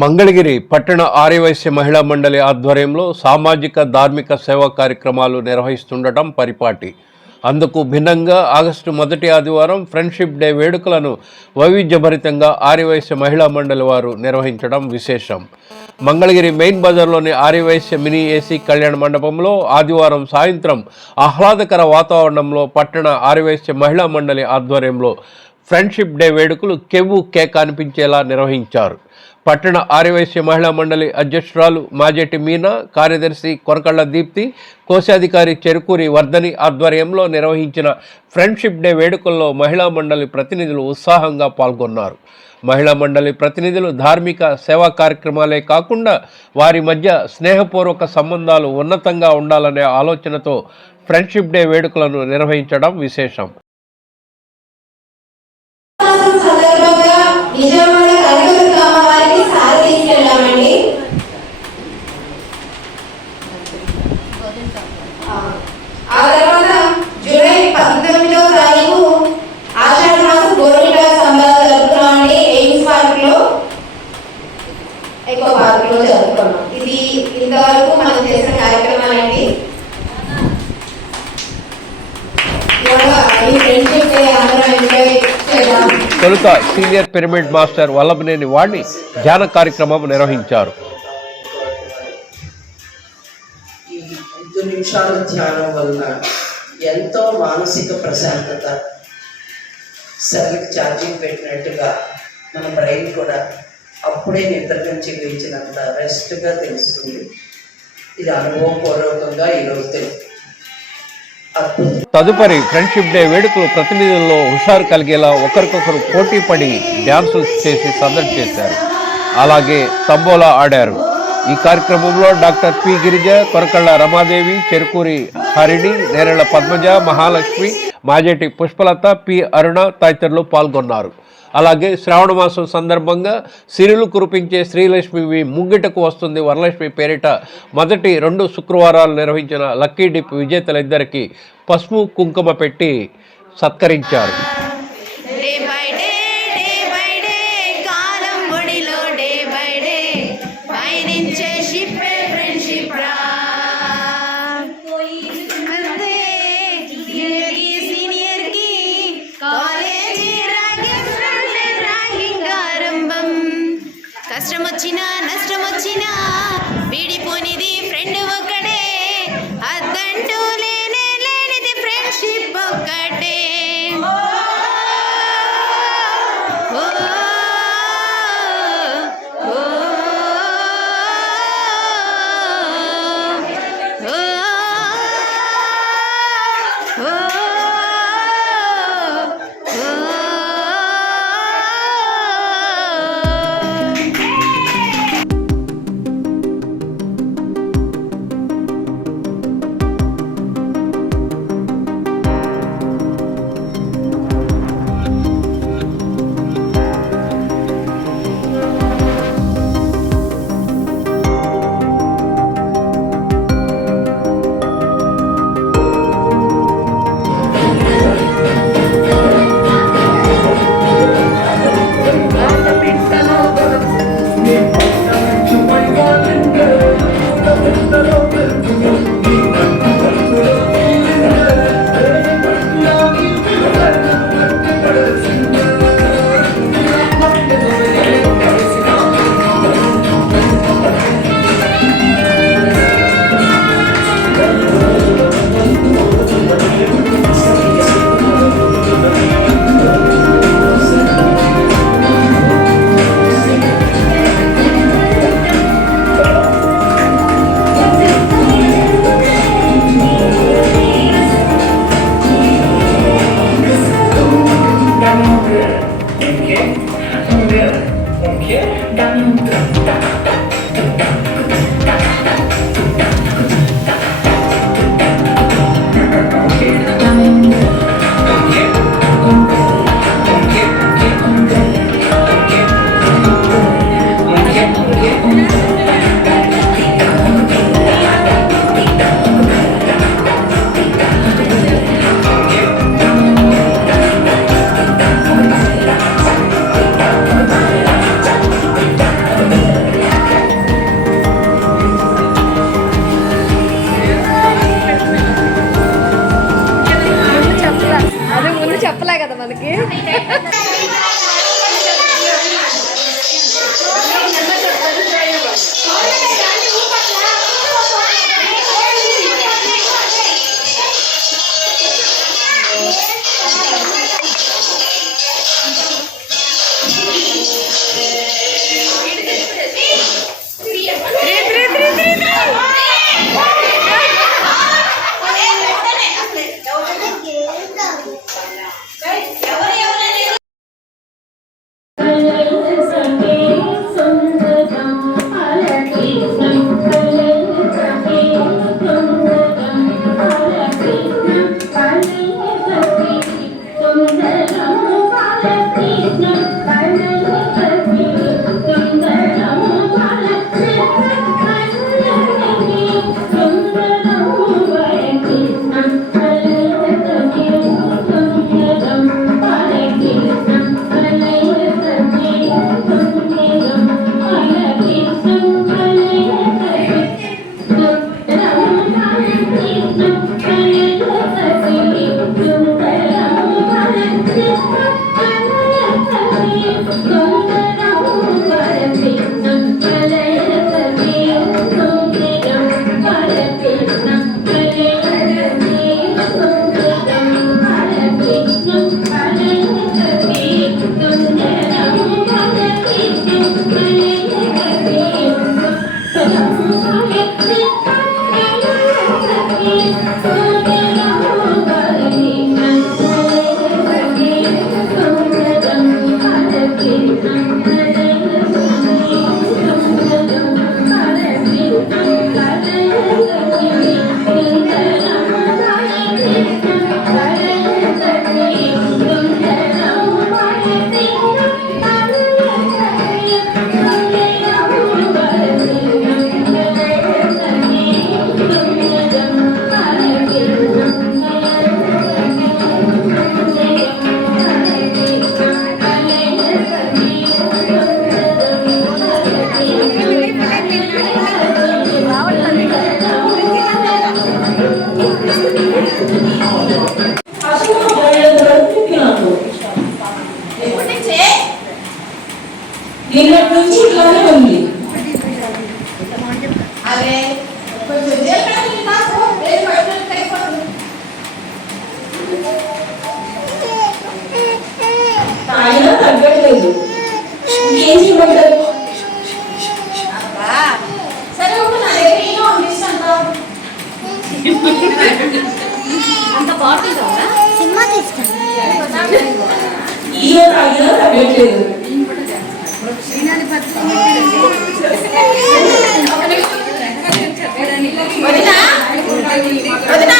మంగళగిరి పట్టణ ఆర్యవైశ్య మహిళా మండలి ఆధ్వర్యంలో సామాజిక ధార్మిక సేవా కార్యక్రమాలు నిర్వహిస్తుండటం పరిపాటి. అందుకు భిన్నంగా ఆగస్టు మొదటి ఆదివారం ఫ్రెండ్షిప్ డే వేడుకలను వైవిధ్యభరితంగా ఆర్యవైశ్య మహిళా మండలి వారు నిర్వహించడం విశేషం. మంగళగిరి మెయిన్ బజార్లోని ఆర్యవైశ్య మినీ ఏసీ కళ్యాణ మండపంలో ఆదివారం సాయంత్రం ఆహ్లాదకర వాతావరణంలో పట్టణ ఆర్యవైశ్య మహిళా మండలి ఆధ్వర్యంలో ఫ్రెండ్షిప్ డే వేడుకలు కెవ్వు కేక్ అనిపించేలా నిర్వహించారు. పట్టణ ఆర్యవైశ్య మహిళా మండలి అధ్యక్షురాలు మాజేటి మీనా కార్యదర్శి కొరకళ్ళ దీప్తి కోశాధికారి చెరుకూరి వర్ధని ఆధ్వర్యంలో నిర్వహించిన ఫ్రెండ్షిప్ డే వేడుకల్లో మహిళా మండలి ప్రతినిధులు ఉత్సాహంగా పాల్గొన్నారు. మహిళా మండలి ప్రతినిధులు ధార్మిక సేవా కార్యక్రమాలే కాకుండా వారి మధ్య స్నేహపూర్వక సంబంధాలు ఉన్నతంగా ఉండాలనే ఆలోచనతో ఫ్రెండ్షిప్ డే వేడుకలను నిర్వహించడం విశేషం. తొలుత senior pyramid master Vallabhaneni Vani ధ్యాన కార్యక్రమం నిర్వహించారు. ఈ ఐదు నిమిషాల ధ్యానం వలన ఎంతో మానసిక ప్రశాంతత సెల్కి ఛార్జింగ్ పెట్టినట్టుగా మన బ్రెయిన్ కూడా అప్పుడే నిద్ర నుంచి లేచినంత రెస్ట్గా తెలుస్తుంది. ఇది అనుభవపూర్వకంగా ఈరోజు తెలుస్తుంది. తదుపరి ఫ్రెండ్షిప్ డే వేడుకలు ప్రతినిధుల్లో హుషారు కలిగేలా ఒకరికొకరు పోటీ పడి డ్యాన్సులు చేసి సందడి చేశారు. అలాగే తంబోలా ఆడారు. ఈ కార్యక్రమంలో doctor P Girija Korakalla Ramadevi Cherukuri Harini Nerala Padmaja Mahalakshmi Majeti Pushpalatha P Aruna తదితరులు పాల్గొన్నారు. అలాగే శ్రావణ మాసం సందర్భంగా సిరులు కురిపించే శ్రీలక్ష్మి ముంగిటకు వస్తుంది. వరలక్ష్మి పేరిట మొదటి రెండు శుక్రవారాలు నిర్వహించిన లక్కీ డిప్ విజేతలిద్దరికీ పసుపు కుంకుమ పెట్టి సత్కరించారు. Oh. కదా మనకి? అదే కొంచెం జీలకర్ర తాగినా తగ్గట్లేదు ఇంకేం చేయమంటారు సరే నా దగ్గర తాగినా తగ్గట్లేదు వదినా